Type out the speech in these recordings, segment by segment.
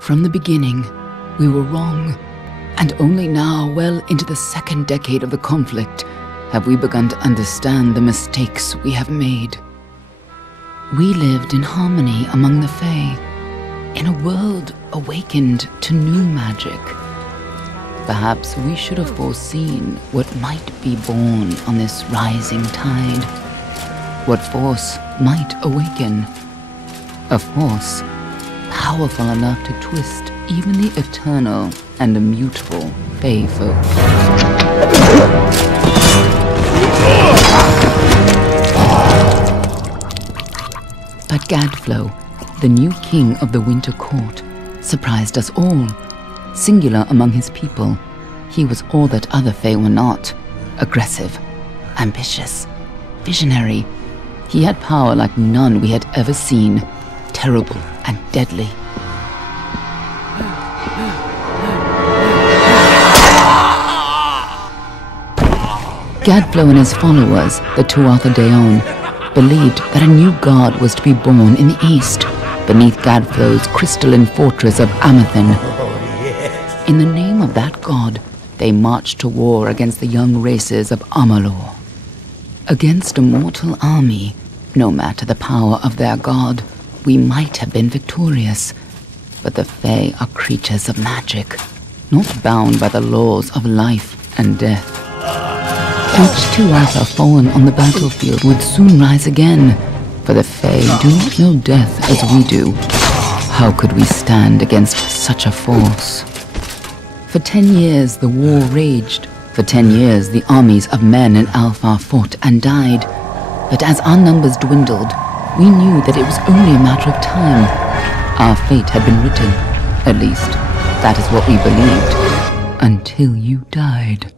From the beginning, we were wrong, and only now, well into the second decade of the conflict, have we begun to understand the mistakes we have made. We lived in harmony among the Fae, in a world awakened to new magic. Perhaps we should have foreseen what might be born on this rising tide. What force might awaken. A force powerful enough to twist even the eternal and immutable Fae folk. But Gadflow, the new king of the Winter Court, surprised us all. Singular among his people, he was all that other Fae were not. Aggressive, ambitious, visionary. He had power like none we had ever seen, terrible and deadly. Gadflow and his followers, the Tuatha believed that a new god was to be born in the east, beneath Gadflow's crystalline fortress of Amalur. In the name of that god, they marched to war against the young races of Amalur. Against a mortal army, no matter the power of their god, we might have been victorious. But the Fae are creatures of magic, not bound by the laws of life and death. Each Tuatha fallen on the battlefield would soon rise again, for the Fae do not know death as we do. How could we stand against such a force? For 10 years the war raged. For 10 years the armies of men in Alpha fought and died. But as our numbers dwindled, we knew that it was only a matter of time. Our fate had been written. At least, that is what we believed. Until you died.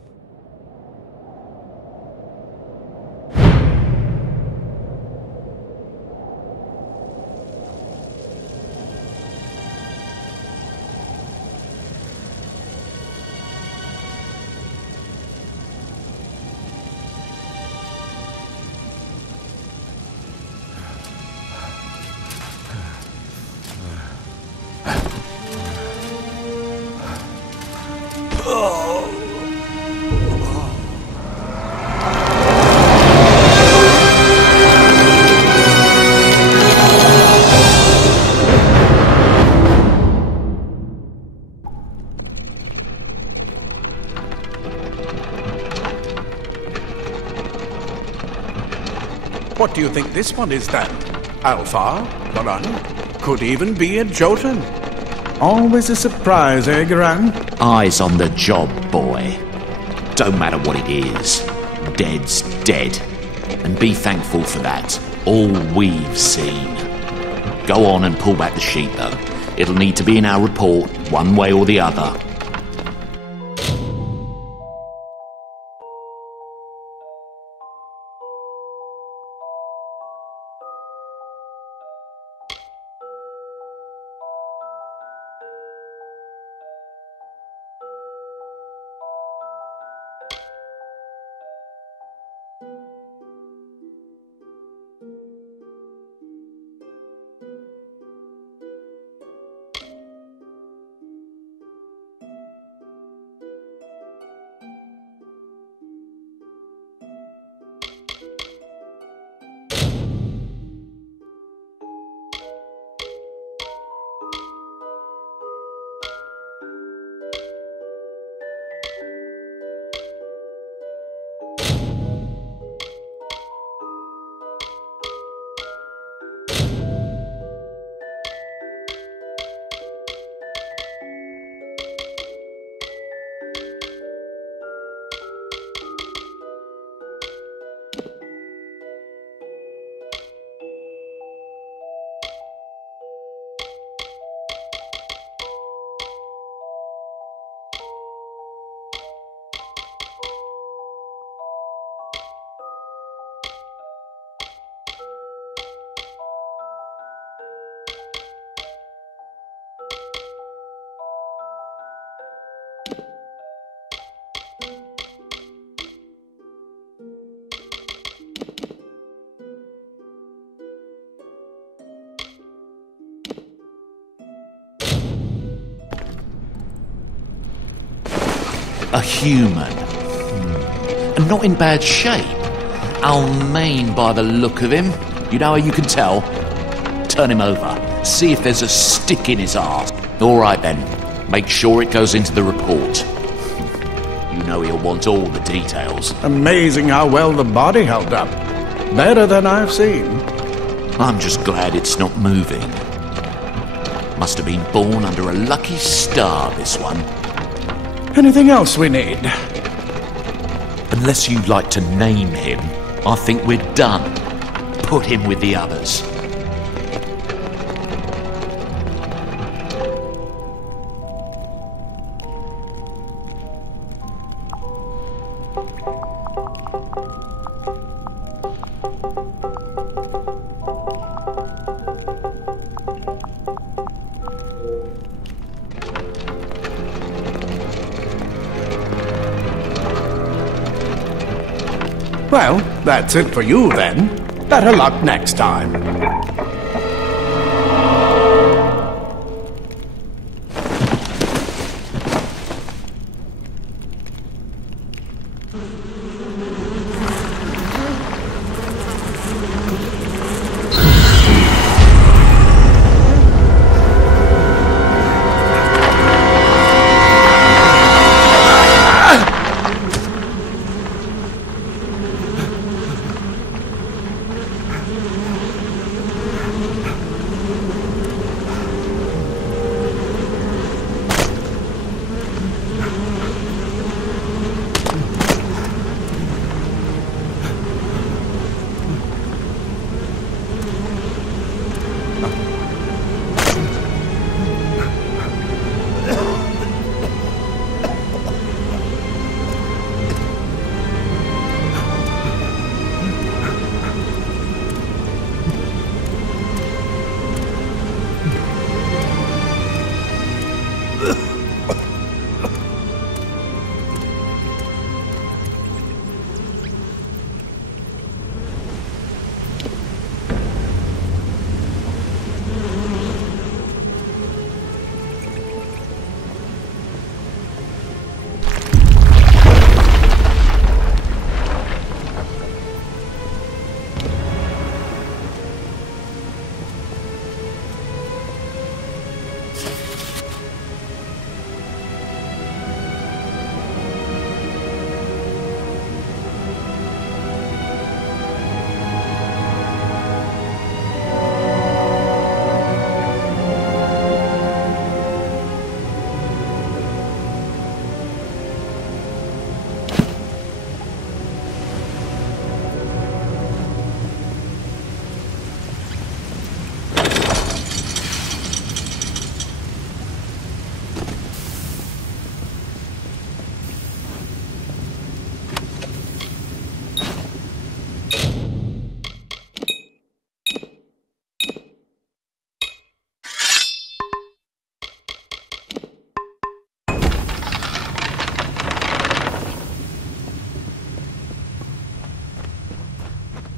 What do you think this one is then? Alpha? Garan? Could even be a Jotun. Always a surprise, eh, Garan? Eyes on the job, boy. Don't matter what it is. Dead's dead. And be thankful for that. All we've seen. Go on and pull back the sheet, though. It'll need to be in our report, one way or the other. A human. And not in bad shape. Almain by the look of him. You know how you can tell? Turn him over. See if there's a stick in his arse. All right then. Make sure it goes into the report. You know he'll want all the details. Amazing how well the body held up. Better than I've seen. I'm just glad it's not moving. Must have been born under a lucky star, this one. Anything else we need? Unless you'd like to name him, I think we're done. Put him with the others. Well, that's it for you then. Better luck next time.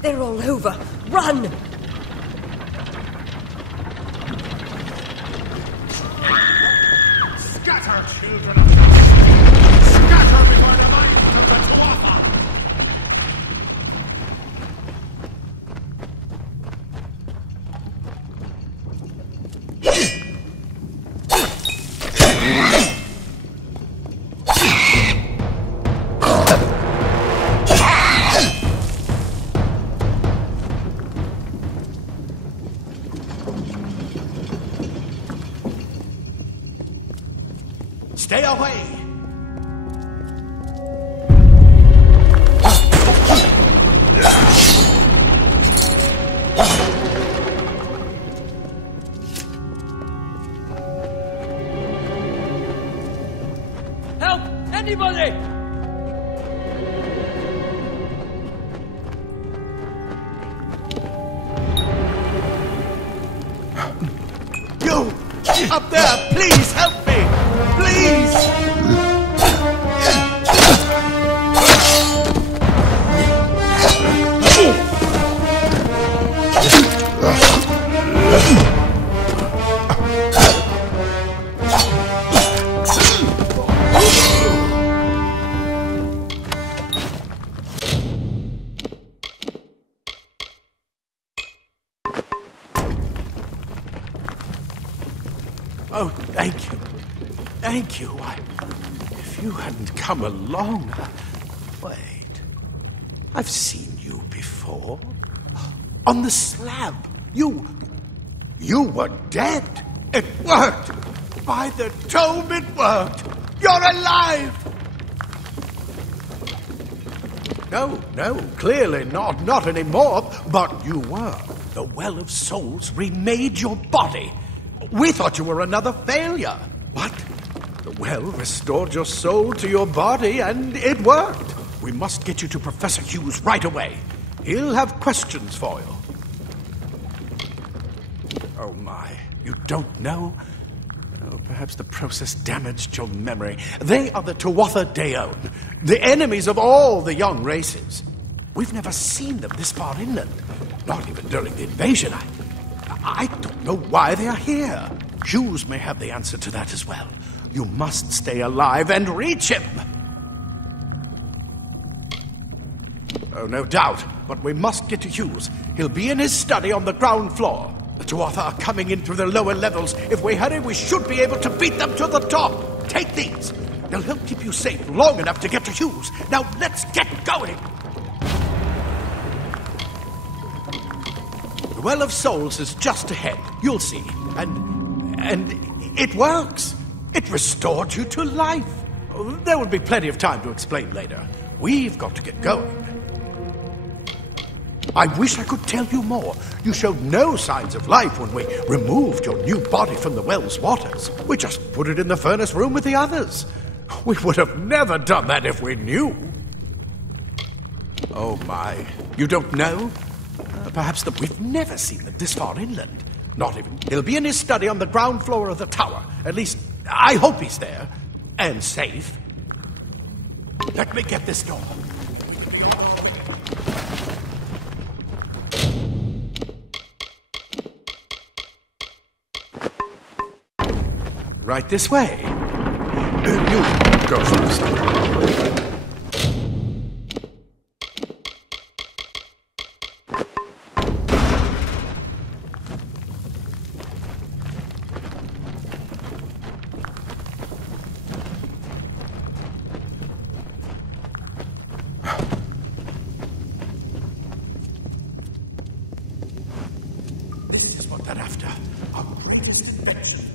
They're all over. Run! Scatter, children of the Scatter before the might of the Tuatha! Stay away! Help! Anybody! You! Up there! Please help me! Please! Oh, thank you. Thank you. If you hadn't come along... Wait. I've seen you before. On the slab. You were dead. It worked. By the tome, it worked. You're alive. No, clearly not. Not anymore. But you were. The Well of Souls remade your body. We thought you were another failure. What? The well restored your soul to your body, and it worked. We must get you to Professor Hughes right away. He'll have questions for you. Oh my, you don't know? Oh, perhaps the process damaged your memory. They are the Tuatha Daon, the enemies of all the young races. We've never seen them this far inland, not even during the invasion. I don't know why they are here. Hughes may have the answer to that as well. You must stay alive and reach him. Oh, no doubt, but we must get to Hughes. He'll be in his study on the ground floor. The Tuatha are coming in through the lower levels. If we hurry, we should be able to beat them to the top. Take these. They'll help keep you safe long enough to get to Hughes. Now let's get going. The Well of Souls is just ahead. You'll see. And it works. It restored you to life. There will be plenty of time to explain later. We've got to get going. I wish I could tell you more. You showed no signs of life when we removed your new body from the well's waters. We just put it in the furnace room with the others. We would have never done that if we knew. Oh my, you don't know? Perhaps that we've never seen them this far inland. Not even. He'll be in his study on the ground floor of the tower. At least, I hope he's there. And safe. Let me get this door. Right this way. You go first. This is what they're after. Our greatest invention.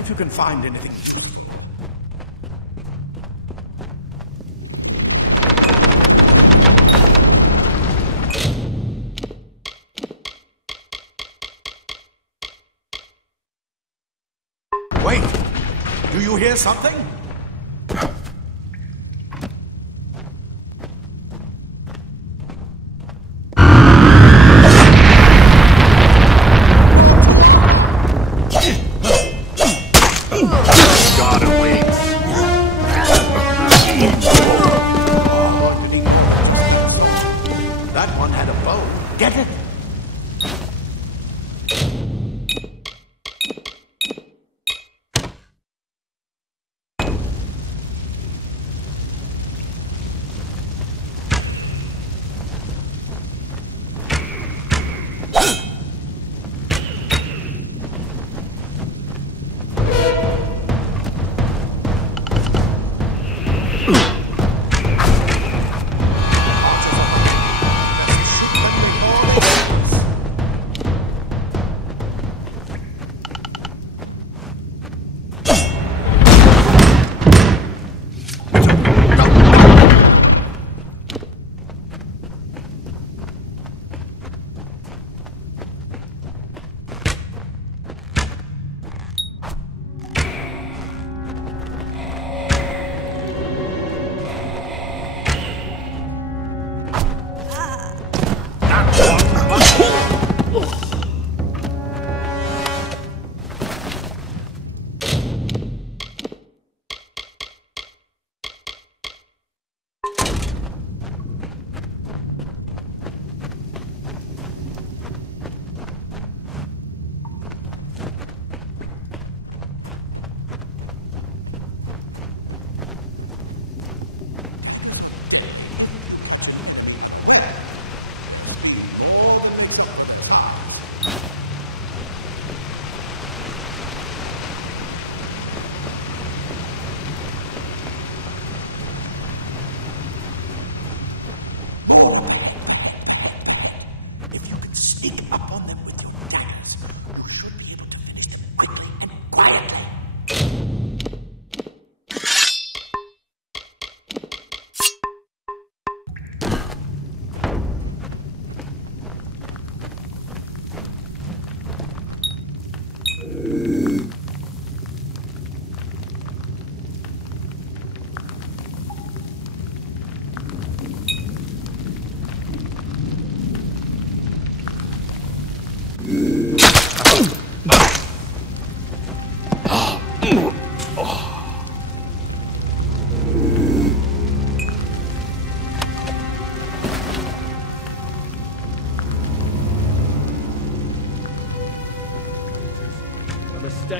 If you can find anything. Wait! Do you hear something? That one had a bow. Get it?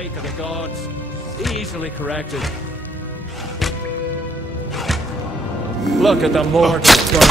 sake of the gods. Easily corrected. Look at the mortal story.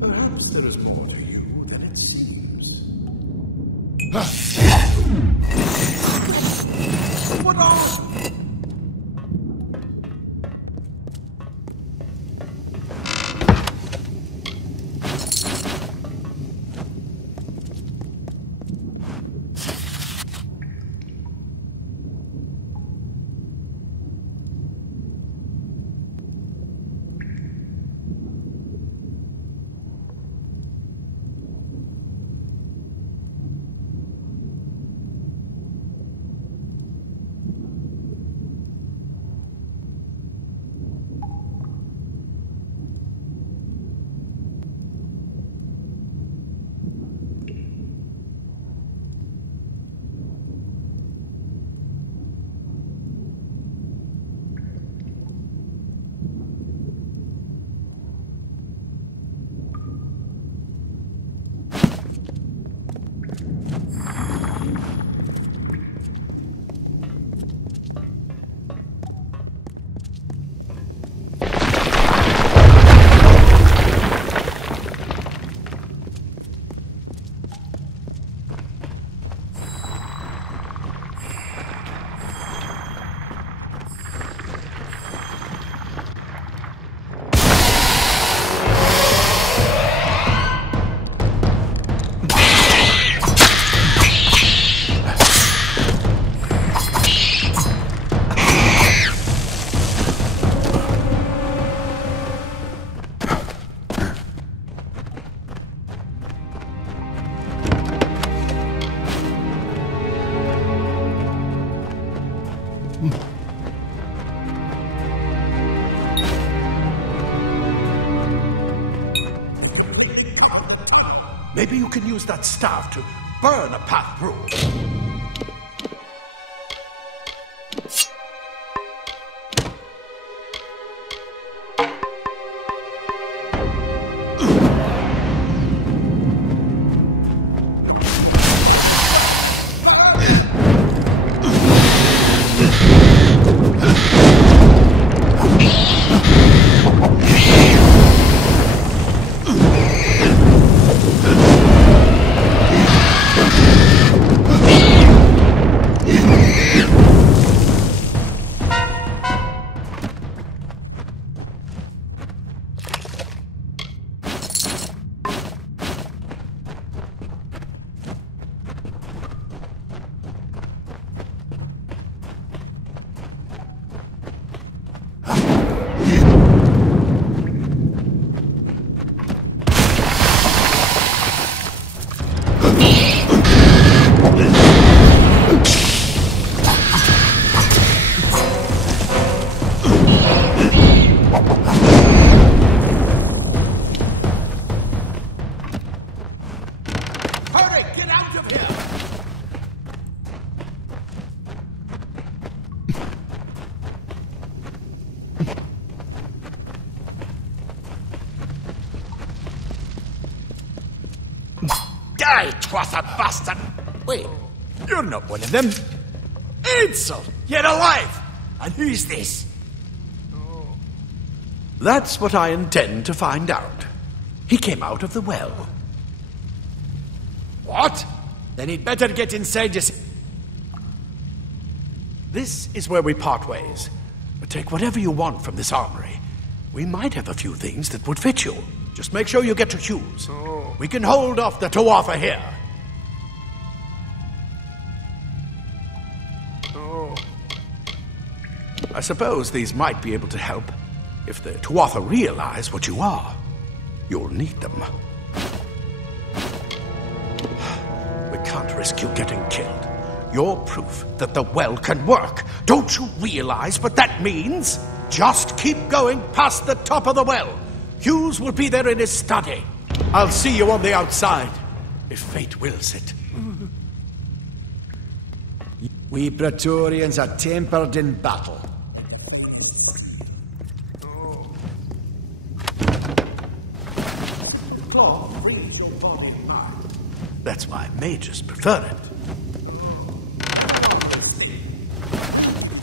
Perhaps there is more to you than it seems. What on? Maybe you can use that staff to burn a path through. Die, Tuatha bastard! Wait, you're not one of them. Ansel, you're alive! And who's this? That's what I intend to find out. He came out of the well. What? Then he'd better get inside this. This is where we part ways. But take whatever you want from this armory. We might have a few things that would fit you. Just make sure you get to choose. We can hold off the Tuatha here. I suppose these might be able to help. If the Tuatha realize what you are, you'll need them. risk you getting killed. You're proof that the well can work. Don't you realize what that means? Just keep going past the top of the well. Hughes will be there in his study. I'll see you on the outside, if fate wills it. We Praetorians are tempered in battle. Claw frees your body and mind. That's why mages prefer it.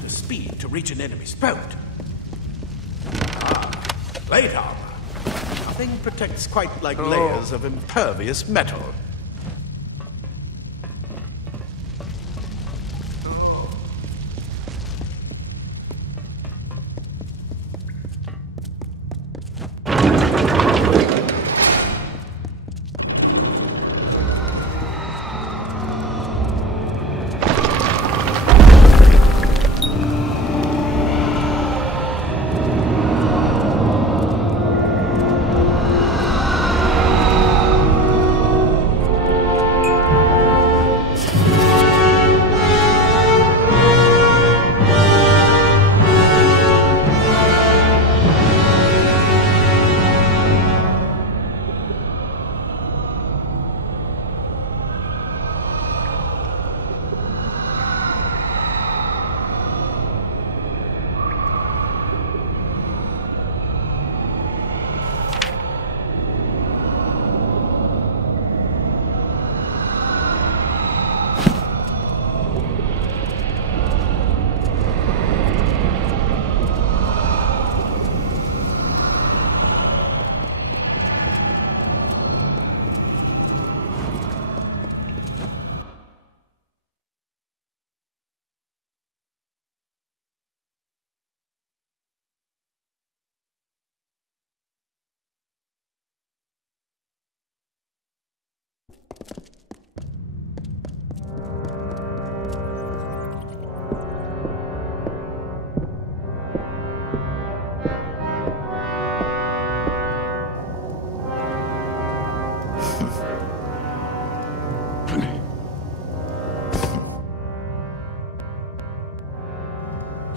The speed to reach an enemy's throat. Plate armor. Nothing protects quite like layers of impervious metal.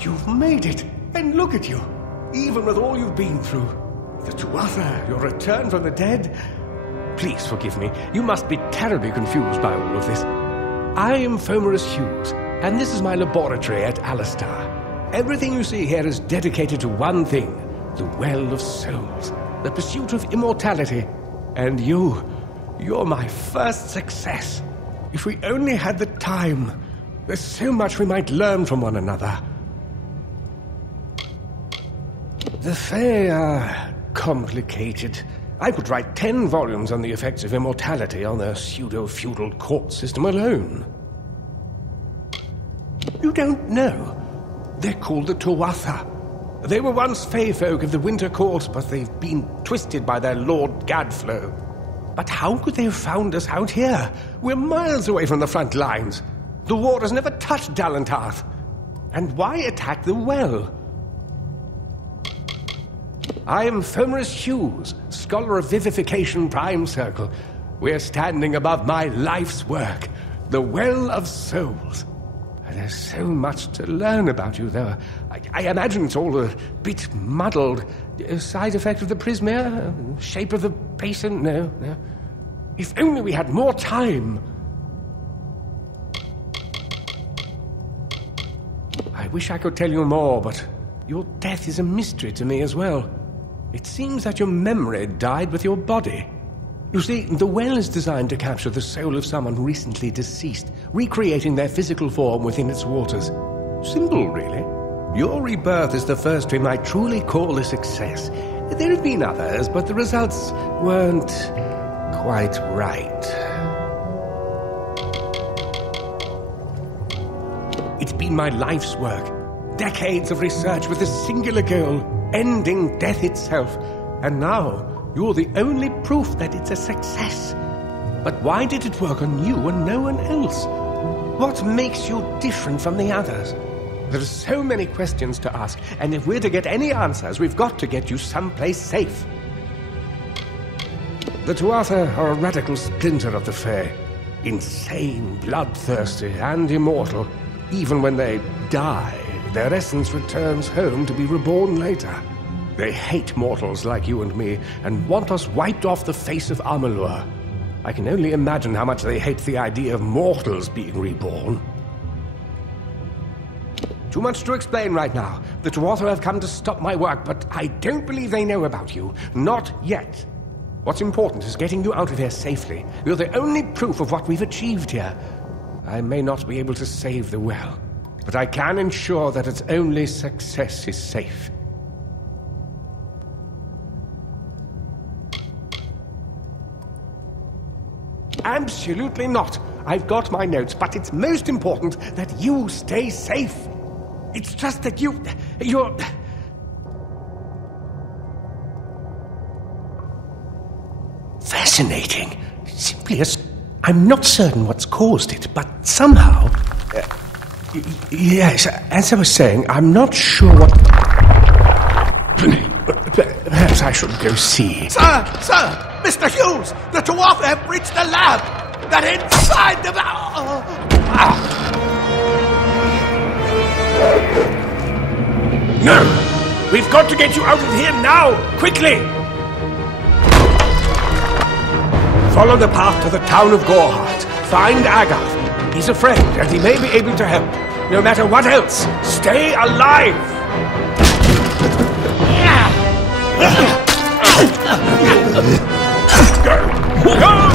You've made it! And look at you! Even with all you've been through. The Tuatha, your return from the dead. Please forgive me. You must be terribly confused by all of this. I am Fomerus Hughes, and this is my laboratory at Alistar. Everything you see here is dedicated to one thing, the Well of Souls, the pursuit of immortality. And you're my first success. If we only had the time, there's so much we might learn from one another. The Fae are complicated. I could write 10 volumes on the effects of immortality on their pseudo-feudal court system alone. You don't know. They're called the Tuatha. They were once Fae folk of the Winter Court, but they've been twisted by their Lord Gadflow. But how could they have found us out here? We're miles away from the front lines. The war has never touched Dalantarth. And why attack the well? I am Fomerus Hughes, Scholar of Vivification Prime Circle. We're standing above my life's work, the Well of Souls. There's so much to learn about you, though. I imagine it's all a bit muddled. A side effect of the prismere? Shape of the basin? No. If only we had more time. I wish I could tell you more, but your death is a mystery to me as well. It seems that your memory died with your body. You see, the well is designed to capture the soul of someone recently deceased, recreating their physical form within its waters. Simple, really. Your rebirth is the first we might truly call a success. There have been others, but the results weren't quite right. It's been my life's work. Decades of research with a singular goal, ending death itself. And now, you're the only proof that it's a success. But why did it work on you and no one else? What makes you different from the others? There are so many questions to ask, and if we're to get any answers, we've got to get you someplace safe. The Tuatha are a radical splinter of the Fae. Insane, bloodthirsty, and immortal. Even when they die, their essence returns home to be reborn later. They hate mortals like you and me, and want us wiped off the face of Amalur. I can only imagine how much they hate the idea of mortals being reborn. Too much to explain right now. The Tuatha have come to stop my work, but I don't believe they know about you. Not yet. What's important is getting you out of here safely. You're the only proof of what we've achieved here. I may not be able to save the well, but I can ensure that its only success is safe. Absolutely not. I've got my notes, but it's most important that you stay safe. It's just that you're... Fascinating. Simply as... I'm not certain what's caused it, but somehow... yes, as I was saying, I'm not sure what... Perhaps I should go see. Sir! Mr. Hughes! The Tuatha have breached the lab! They're inside the... No! We've got to get you out of here now! Quickly! Follow the path to the town of Gorhart. Find Agath. He's a friend, and he may be able to help. No matter what else, stay alive! Go! Go!